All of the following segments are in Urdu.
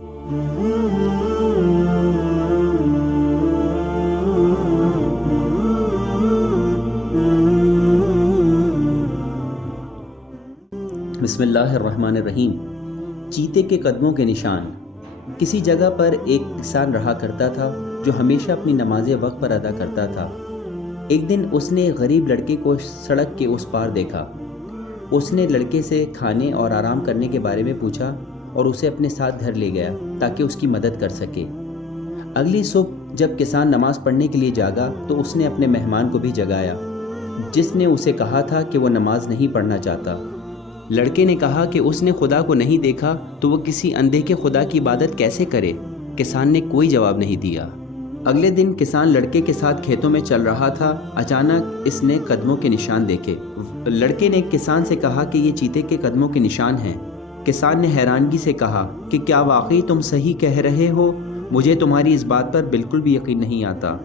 بسم اللہ الرحمن الرحیم۔ چیتے کے قدموں کے نشان۔ کسی جگہ پر ایک کسان رہا کرتا تھا جو ہمیشہ اپنی نمازیں وقت پر ادا کرتا تھا۔ ایک دن اس نے غریب لڑکے کو سڑک کے اس پار دیکھا۔ اس نے لڑکے سے کھانے اور آرام کرنے کے بارے میں پوچھا اور اسے اپنے ساتھ گھر لے گیا تاکہ اس کی مدد کر سکے۔ اگلی صبح جب کسان نماز پڑھنے کے لیے جاگا تو اس نے اپنے مہمان کو بھی جگایا جس نے اسے کہا تھا کہ وہ نماز نہیں پڑھنا چاہتا۔ لڑکے نے کہا کہ اس نے خدا کو نہیں دیکھا تو وہ کسی اندھے کے خدا کی عبادت کیسے کرے؟ کسان نے کوئی جواب نہیں دیا۔ اگلے دن کسان لڑکے کے ساتھ کھیتوں میں چل رہا تھا۔ اچانک اس نے قدموں کے نشان دیکھے۔ لڑکے نے کسان سے کہا کہ یہ چیتے کے قدموں کے نشان ہیں۔ کسان نے حیرانگی سے کہا کہ کیا واقعی تم صحیح کہہ رہے ہو؟ مجھے تمہاری اس بات پر بالکل بھی یقین نہیں آتا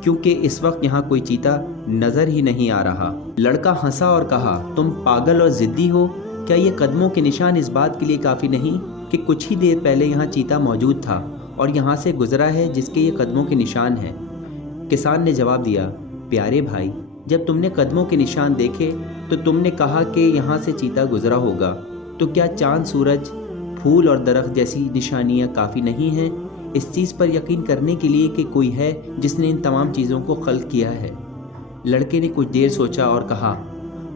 کیونکہ اس وقت یہاں کوئی چیتا نظر ہی نہیں آ رہا۔ لڑکا ہنسا اور کہا، تم پاگل اور ضدی ہو؟ کیا یہ قدموں کے نشان اس بات کے لیے کافی نہیں کہ کچھ ہی دیر پہلے یہاں چیتا موجود تھا اور یہاں سے گزرا ہے جس کے یہ قدموں کے نشان ہیں؟ کسان نے جواب دیا، پیارے بھائی، جب تم نے قدموں کے نشان دیکھے تو تم نے کہا کہ یہاں سے چیتا گزرا ہوگا، تو کیا چاند، سورج، پھول اور درخت جیسی نشانیاں کافی نہیں ہیں اس چیز پر یقین کرنے کے لیے کہ کوئی ہے جس نے ان تمام چیزوں کو خلق کیا ہے؟ لڑکے نے کچھ دیر سوچا اور کہا،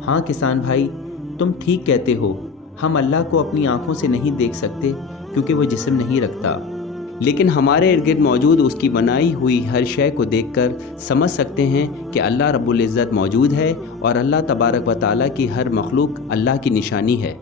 ہاں کسان بھائی، تم ٹھیک کہتے ہو۔ ہم اللہ کو اپنی آنکھوں سے نہیں دیکھ سکتے کیونکہ وہ جسم نہیں رکھتا، لیکن ہمارے ارد گرد موجود اس کی بنائی ہوئی ہر شے کو دیکھ کر سمجھ سکتے ہیں کہ اللہ رب العزت موجود ہے اور اللہ تبارک و تعالیٰ کی ہر مخلوق اللہ کی نشانی ہے۔